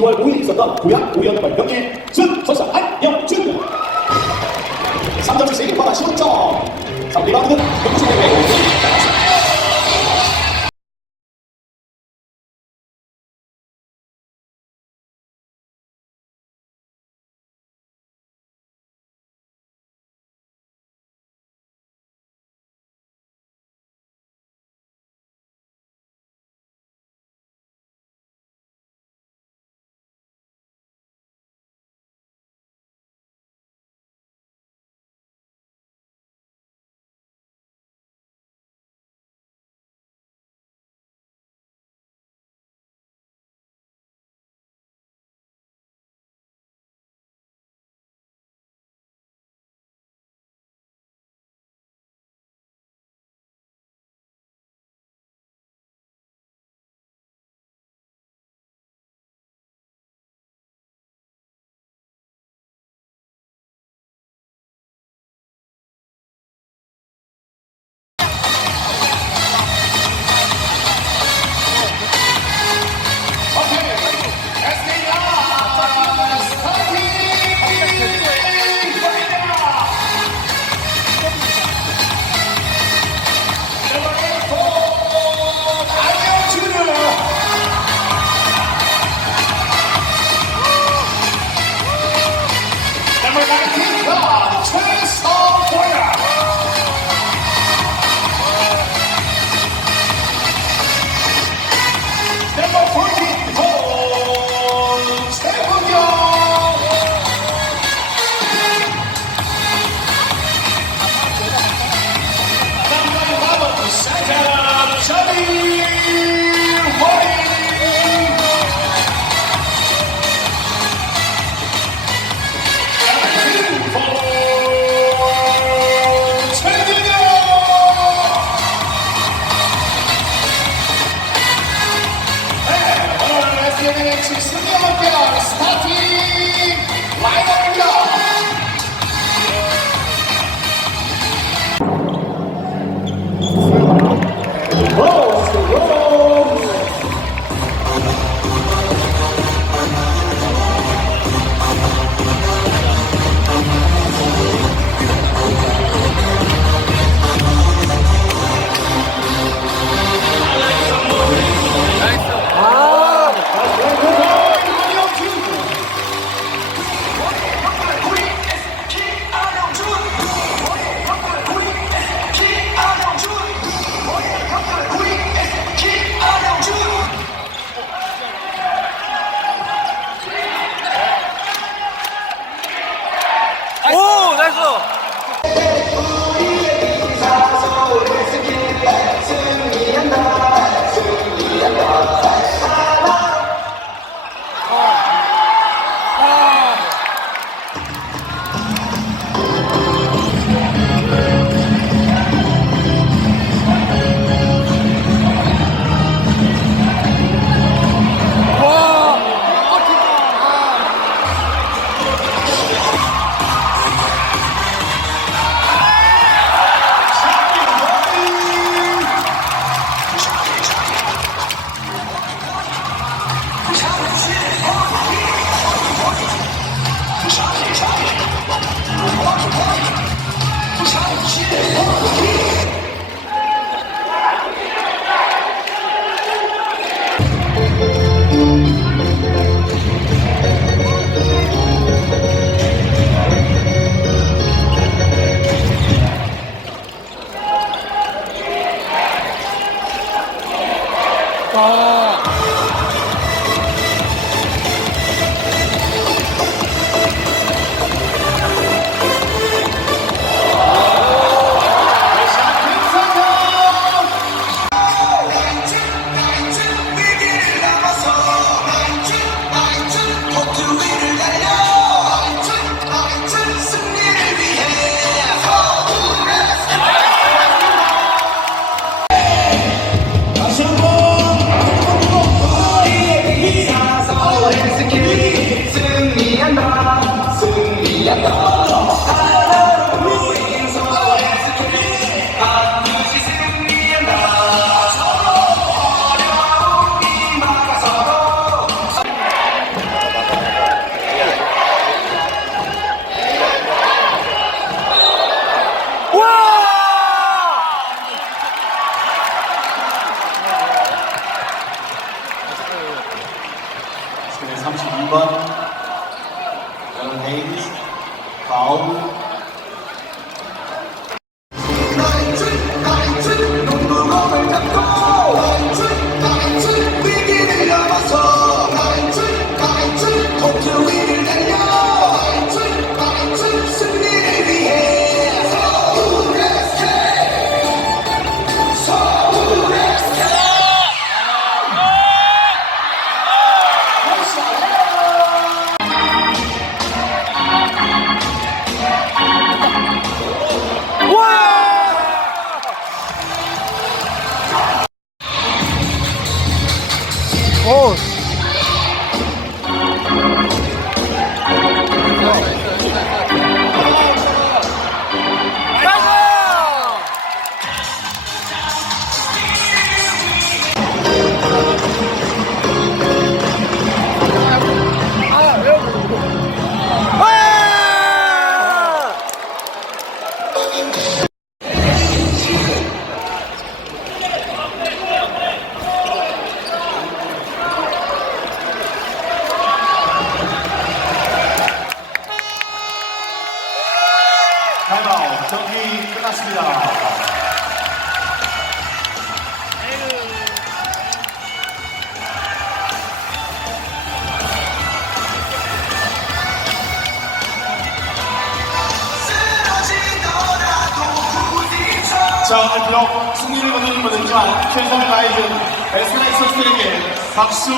2월 5일 있었던 고양 우연발 명예 승 선수 안영준 3점씩 세개 받아 15점. 3리바운드. Giving it to Studio Girls, Martin Lionel. 줄, 나의 줄, 위기를 넘어서 ¡Oh! 자, 비록 승리를 거두는 못했지만 최선을 다해 준 에스라이 선수들에게 박수